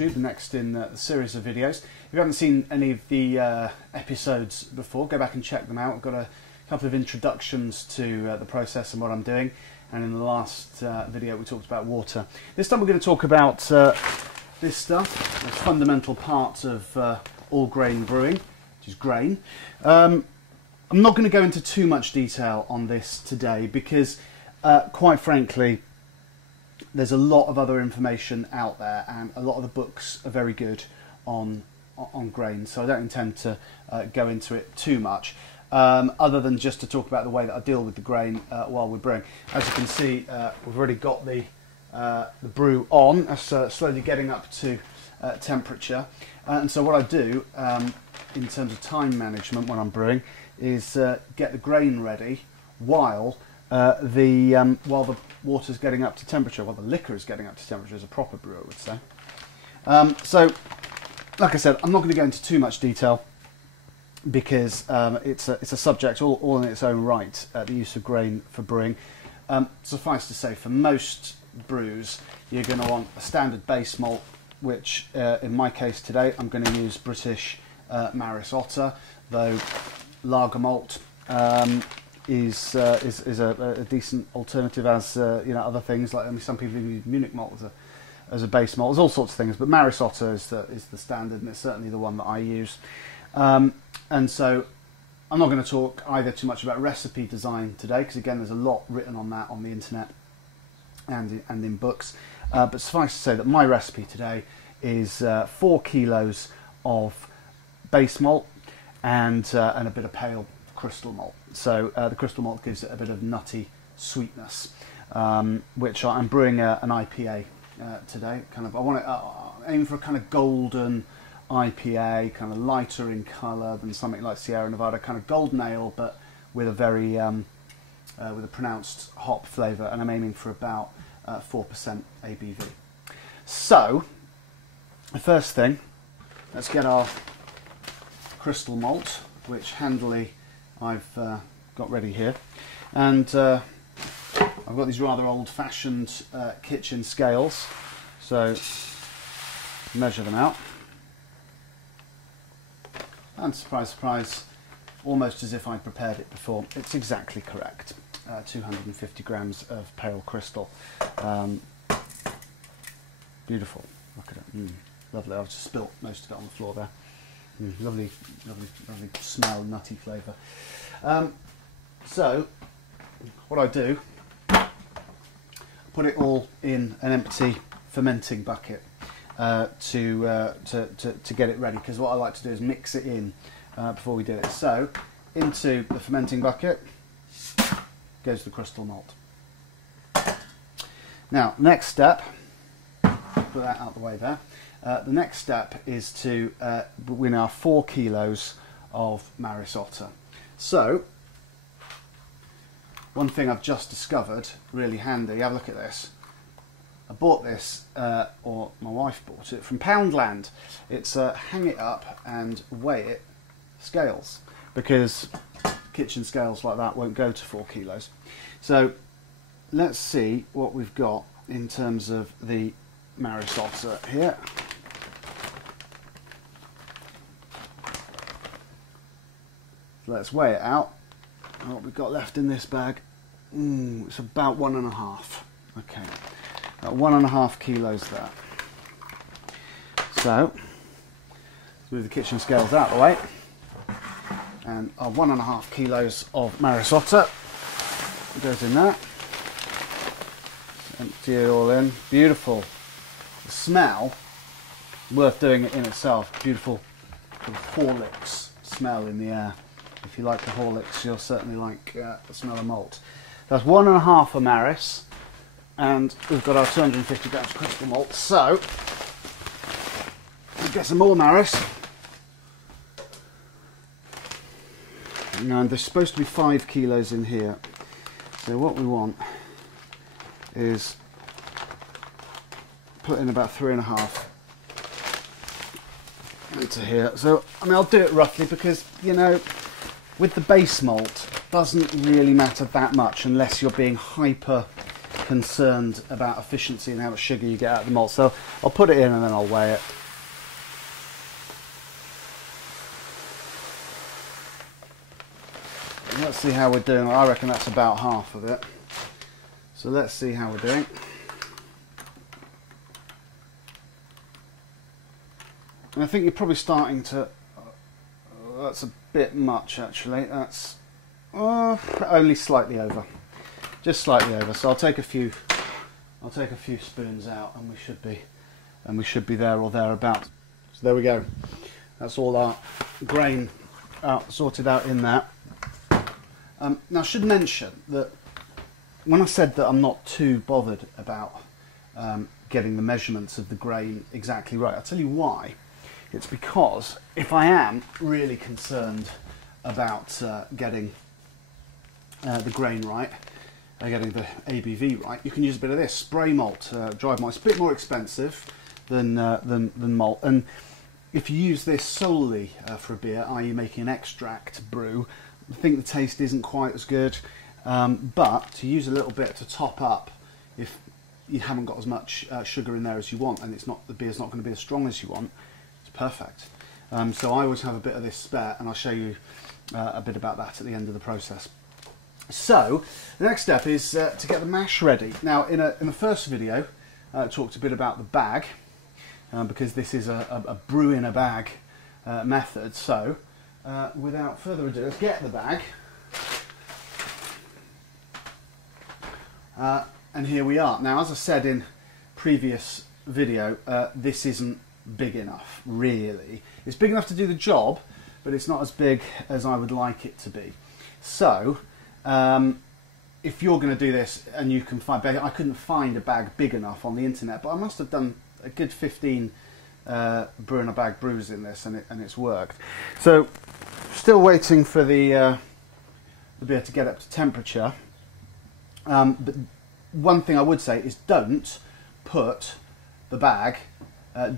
BrewTube, the next in the series of videos. If you haven't seen any of the episodes before, go back and check them out. I've got a couple of introductions to the process and what I'm doing, and in the last video we talked about water. This time we're going to talk about this stuff, the fundamental part of all grain brewing, which is grain. I'm not going to go into too much detail on this today because, quite frankly, there's a lot of other information out there, and a lot of the books are very good on grain, so I don't intend to go into it too much, other than just to talk about the way that I deal with the grain while we're brewing. As you can see, we've already got the brew on. It's slowly getting up to temperature, and so what I do in terms of time management when I'm brewing is get the grain ready while the water's getting up to temperature, while the liquor is getting up to temperature, as a proper brewer would say. So, like I said, I'm not going to go into too much detail because it's a subject all in its own right, the use of grain for brewing. Suffice to say, for most brews, you're going to want a standard base malt, which in my case today, I'm going to use British Maris Otter, though lager malt is a decent alternative, as you know, other things like, I mean, some people use Munich malt as a base malt. There's all sorts of things, but Maris Otter is the standard, and it's certainly the one that I use. And so I'm not going to talk either too much about recipe design today, because again, there's a lot written on that on the internet and in books. But suffice to say that my recipe today is 4 kilos of base malt and a bit of pale crystal malt. So the crystal malt gives it a bit of nutty sweetness, which I'm brewing an IPA today. Kind of, I want to aim for a kind of golden IPA, kind of lighter in colour than something like Sierra Nevada, kind of golden ale, but with a very with a pronounced hop flavour, and I'm aiming for about 4% ABV. So the first thing, let's get our crystal malt, which handily I've got ready here, and I've got these rather old-fashioned kitchen scales, so measure them out, and surprise, surprise, almost as if I prepared it before, it's exactly correct. 250 grams of pale crystal. Beautiful, look at it, lovely. I've just spilt most of it on the floor there. Lovely, lovely, lovely smell, nutty flavour. So, what I do, put it all in an empty fermenting bucket to get it ready, because what I like to do is mix it in before we do it. So, into the fermenting bucket goes the crystal malt. Now, next step, put that out the way there. The next step is to win our 4 kilos of Maris Otter. So, one thing I've just discovered, really handy, have a look at this. I bought this, or my wife bought it, from Poundland. It's hang it up and weigh it scales, because kitchen scales like that won't go to 4 kilos. So, let's see what we've got in terms of the Maris Otter here. Let's weigh it out. And what we've got left in this bag, it's about 1.5. Okay, about 1.5 kilos there. So, let's move the kitchen scales out of the way. And our 1.5 kilos of Maris Otter goes in there. Empty it all in. Beautiful. The smell, worth doing it in itself. Beautiful sort of Horlicks smell in the air. If you like the Horlicks, you'll certainly like the smell of malt. That's 1.5 of Maris, and we've got our 250 grams crystal malt. So, let's get some more Maris. And there's supposed to be 5 kilos in here. So what we want is put in about 3.5 into here. So, I mean, I'll do it roughly because, you know, with the base malt, it doesn't really matter that much unless you're being hyper concerned about efficiency and how much sugar you get out of the malt. So I'll put it in and then I'll weigh it. And let's see how we're doing. I reckon that's about half of it. So let's see how we're doing. And I think you're probably starting to... that's a bit much actually. That's only slightly over. Just slightly over. So I'll take a few spoons out and we should be there or thereabouts. So there we go. That's all our grain sorted out in that. Now I should mention that when I said that I'm not too bothered about getting the measurements of the grain exactly right, I'll tell you why. It's because if I am really concerned about getting the grain right, getting the ABV right, you can use a bit of this spray malt, dried malt. It's a bit more expensive than malt, and if you use this solely for a beer, i.e. making an extract brew, I think the taste isn't quite as good. But to use a little bit to top up, if you haven't got as much sugar in there as you want, and the beer's not going to be as strong as you want, it's perfect. So I always have a bit of this spare, and I'll show you a bit about that at the end of the process. So the next step is to get the mash ready. Now in the first video I talked a bit about the bag, because this is a brew in a bag method. So without further ado, let's get the bag. And here we are. Now, as I said in previous video, this isn't big enough, really. It's big enough to do the job, but it's not as big as I would like it to be. So, if you're going to do this and you can find, I couldn't find a bag big enough on the internet, but I must have done a good 15 brew in a bag brews in this, and it's worked. So, still waiting for the beer to get up to temperature. But one thing I would say is don't put the bag,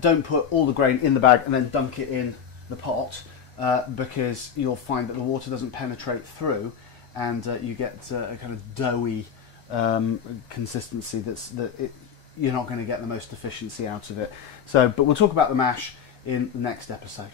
don't put all the grain in the bag and then dunk it in the pot, because you'll find that the water doesn't penetrate through, and you get a kind of doughy consistency you're not going to get the most efficiency out of it. So, but we'll talk about the mash in the next episode.